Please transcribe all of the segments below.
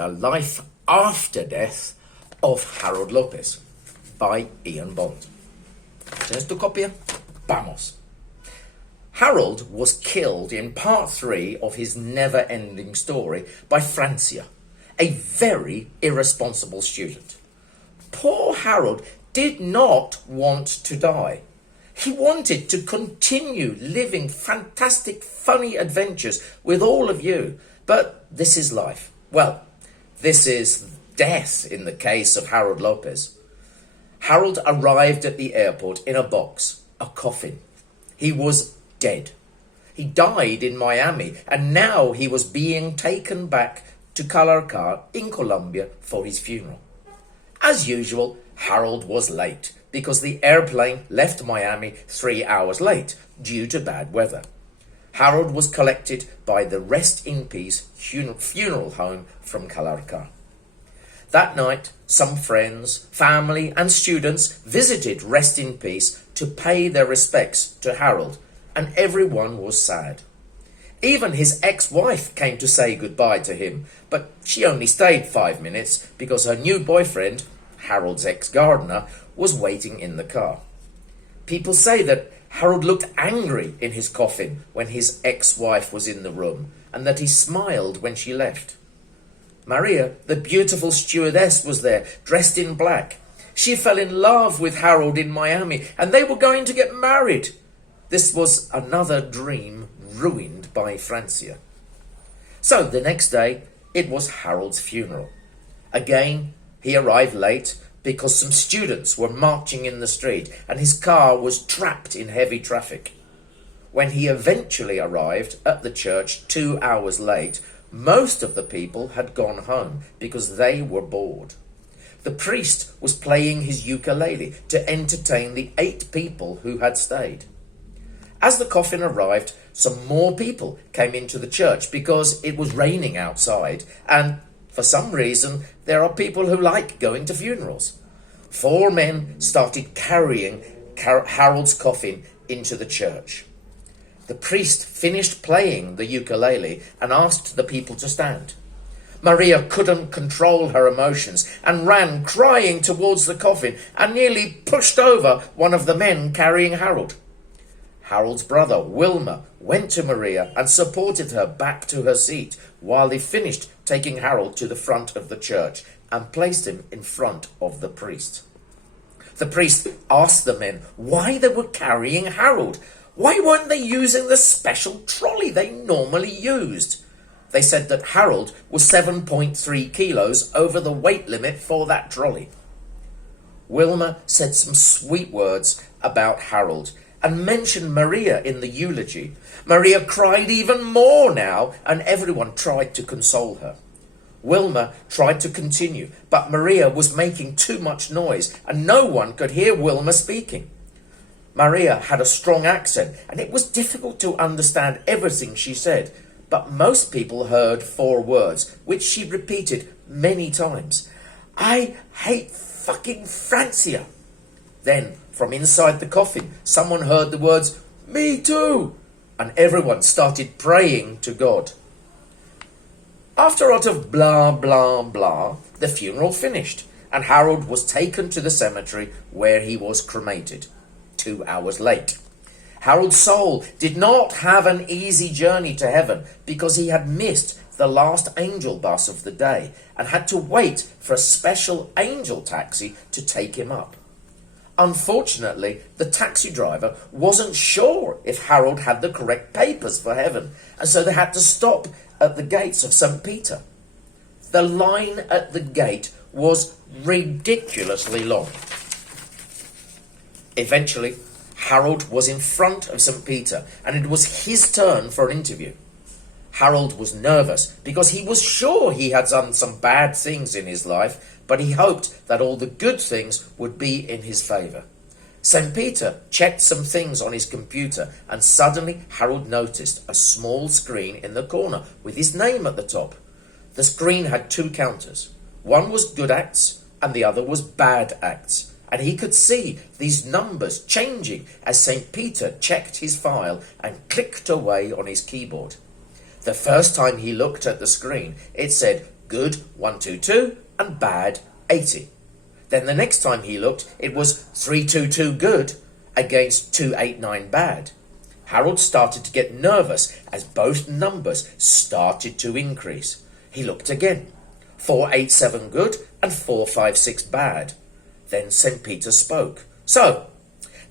The Life After Death of Harold Lopez by Ian Bond. ¿Tienes tu copia? Vamos. Harold was killed in part 3 of his never-ending story by Francia, a very irresponsible student. Poor Harold did not want to die. He wanted to continue living fantastic, funny adventures with all of you. But this is life. Well, this is death in the case of Harold Lopez. Harold arrived at the airport in a box, a coffin. He was dead. He died in Miami, and now he was being taken back to Calarcar in Colombia for his funeral. As usual, Harold was late because the airplane left Miami 3 hours late due to bad weather. Harold was collected by the Rest in Peace funeral home from Calarcar. That night, some friends, family and students visited Rest in Peace to pay their respects to Harold, and everyone was sad. Even his ex-wife came to say goodbye to him, but she only stayed 5 minutes because her new boyfriend, Harold's ex-gardener, was waiting in the car. People say that Harold looked angry in his coffin when his ex-wife was in the room, and that he smiled when she left. Maria, the beautiful stewardess, was there, dressed in black. She fell in love with Harold in Miami, and they were going to get married. This was another dream ruined by Francia. So the next day, it was Harold's funeral. Again, he arrived late because some students were marching in the street and his car was trapped in heavy traffic. When he eventually arrived at the church 2 hours late, most of the people had gone home because they were bored. The priest was playing his ukulele to entertain the 8 people who had stayed. As the coffin arrived, some more people came into the church because it was raining outside, and for some reason, there are people who like going to funerals. 4 men started carrying Harold's coffin into the church. The priest finished playing the ukulele and asked the people to stand. Maria couldn't control her emotions and ran crying towards the coffin and nearly pushed over one of the men carrying Harold. Harold's brother, Wilmer, went to Maria and supported her back to her seat while they finished taking Harold to the front of the church and placed him in front of the priest. The priest asked the men why they were carrying Harold. Why weren't they using the special trolley they normally used? They said that Harold was 7.3 kilos over the weight limit for that trolley. Wilmer said some sweet words about Harold and mentioned Maria in the eulogy. Maria cried even more now, and everyone tried to console her. Wilmer tried to continue, but Maria was making too much noise, and no one could hear Wilmer speaking. Maria had a strong accent, and it was difficult to understand everything she said, but most people heard 4 words, which she repeated many times. I hate fucking Francia. Then, from inside the coffin, someone heard the words, me too, and everyone started praying to God. After a lot of blah, blah, blah, the funeral finished, and Harold was taken to the cemetery where he was cremated, 2 hours late. Harold's soul did not have an easy journey to heaven because he had missed the last angel bus of the day and had to wait for a special angel taxi to take him up. Unfortunately, the taxi driver wasn't sure if Harold had the correct papers for heaven, and so they had to stop at the gates of St. Peter. The line at the gate was ridiculously long. Eventually, Harold was in front of St. Peter, and it was his turn for an interview. Harold was nervous because he was sure he had done some bad things in his life, but he hoped that all the good things would be in his favour. St. Peter checked some things on his computer, and suddenly Harold noticed a small screen in the corner with his name at the top. The screen had 2 counters. One was good acts and the other was bad acts, and he could see these numbers changing as St. Peter checked his file and clicked away on his keyboard. The first time he looked at the screen, it said good 122 and bad 80. Then the next time he looked, it was 322 good against 289 bad. Harold started to get nervous as both numbers started to increase. He looked again. 487 good and 456 bad. Then St. Peter spoke. So,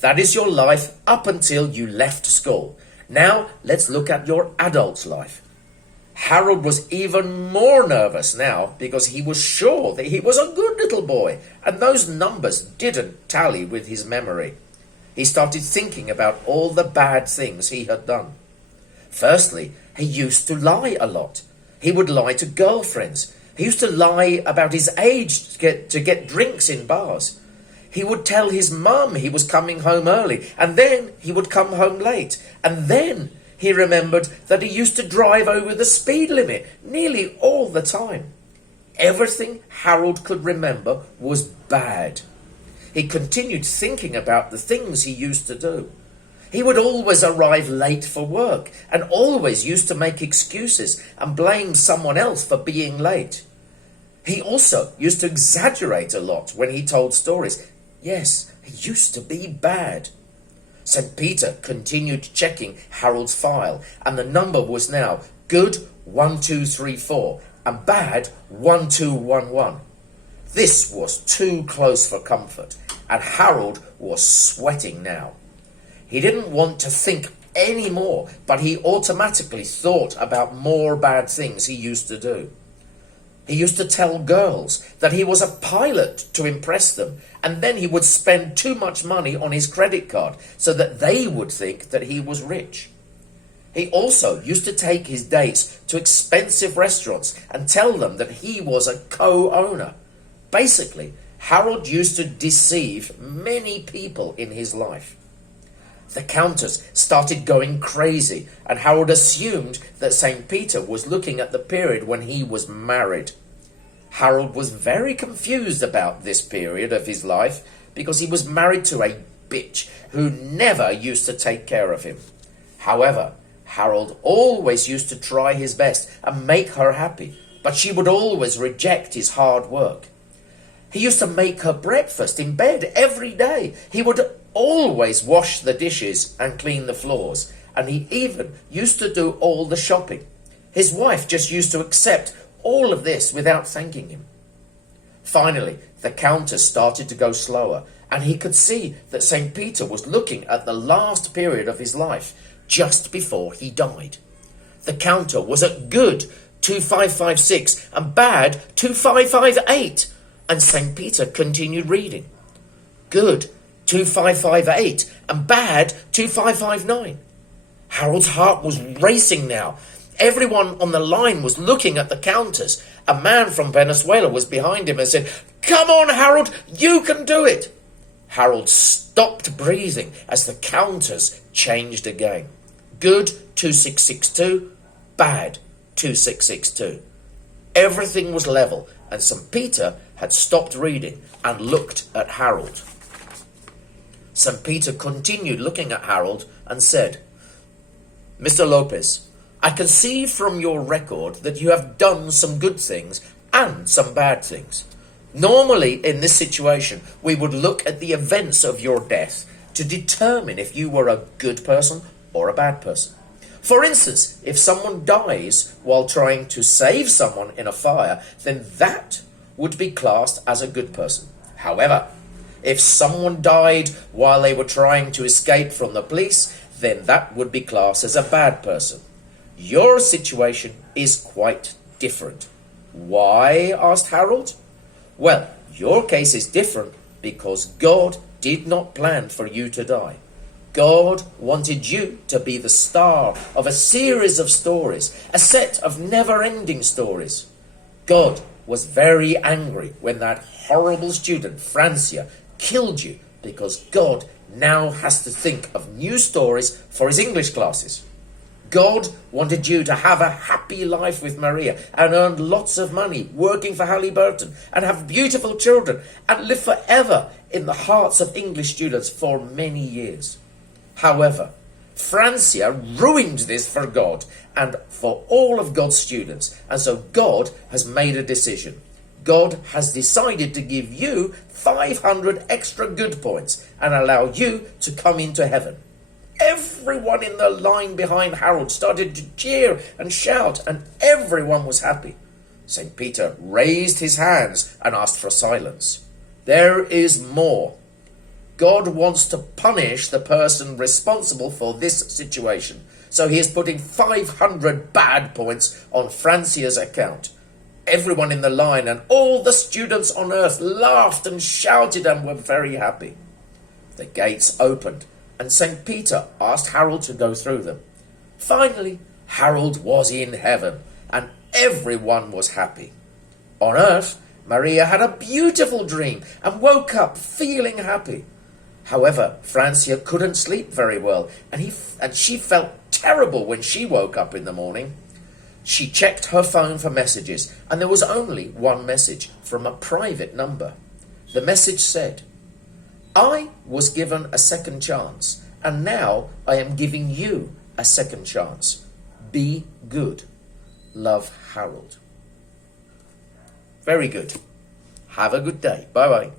that is your life up until you left school. Now, let's look at your adult life. Harold was even more nervous now because he was sure that he was a good little boy and those numbers didn't tally with his memory. He started thinking about all the bad things he had done. Firstly, he used to lie a lot. He would lie to girlfriends. He used to lie about his age to get drinks in bars. He would tell his mum he was coming home early, and then he would come home late. And then he remembered that he used to drive over the speed limit nearly all the time. Everything Harold could remember was bad. He continued thinking about the things he used to do. He would always arrive late for work and always used to make excuses and blame someone else for being late. He also used to exaggerate a lot when he told stories. Yes, he used to be bad. St. Peter continued checking Harold's file, and the number was now good 1234 and bad 1211. This was too close for comfort, and Harold was sweating now. He didn't want to think any more, but he automatically thought about more bad things he used to do. He used to tell girls that he was a pilot to impress them, and then he would spend too much money on his credit card so that they would think that he was rich. He also used to take his dates to expensive restaurants and tell them that he was a co-owner. Basically, Harold used to deceive many people in his life. The countess started going crazy, and Harold assumed that St. Peter was looking at the period when he was married. Harold was very confused about this period of his life because he was married to a bitch who never used to take care of him. However, Harold always used to try his best and make her happy, but she would always reject his hard work. He used to make her breakfast in bed every day. He would always wash the dishes and clean the floors, and he even used to do all the shopping. His wife just used to accept all of this without thanking him. Finally, the countess started to go slower, and he could see that St. Peter was looking at the last period of his life, just before he died. The counter was at good 2556 and bad 2558. And St. Peter continued reading. Good 2558 and bad 2559. Harold's heart was racing now. Everyone on the line was looking at the counters. A man from Venezuela was behind him and said, "Come on, Harold, you can do it." Harold stopped breathing as the counters changed again. Good 2662, bad 2662. Everything was level, and St. Peter had stopped reading and looked at Harold. St. Peter continued looking at Harold and said, "Mr. Lopez, I can see from your record that you have done some good things and some bad things. Normally, in this situation, we would look at the events of your death to determine if you were a good person or a bad person. For instance, if someone dies while trying to save someone in a fire, then that would be classed as a good person. However, if someone died while they were trying to escape from the police, then that would be classed as a bad person. Your situation is quite different." "Why?" asked Harold. "Well, your case is different because God did not plan for you to die. God wanted you to be the star of a series of stories, a set of never-ending stories. God was very angry when that horrible student, Francia, killed you because God now has to think of new stories for his English classes. God wanted you to have a happy life with Maria and earn lots of money working for Halliburton and have beautiful children and live forever in the hearts of English students for many years. However, Francia ruined this for God and for all of God's students. And so God has made a decision. God has decided to give you 500 extra good points and allow you to come into heaven. Everyone in the line behind Harold started to cheer and shout, and everyone was happy. St. Peter raised his hands and asked for silence. There is more. God wants to punish the person responsible for this situation. So he is putting 500 bad points on Francia's account. Everyone in the line and all the students on earth laughed and shouted and were very happy. The gates opened and St. Peter asked Harold to go through them. Finally, Harold was in heaven and everyone was happy. On earth, Maria had a beautiful dream and woke up feeling happy. However, Francia couldn't sleep very well and she felt terrible when she woke up in the morning. She checked her phone for messages and there was only one message from a private number. The message said, "I was given a second chance and now I am giving you a second chance. Be good. Love, Harold." Very good. Have a good day. Bye-bye.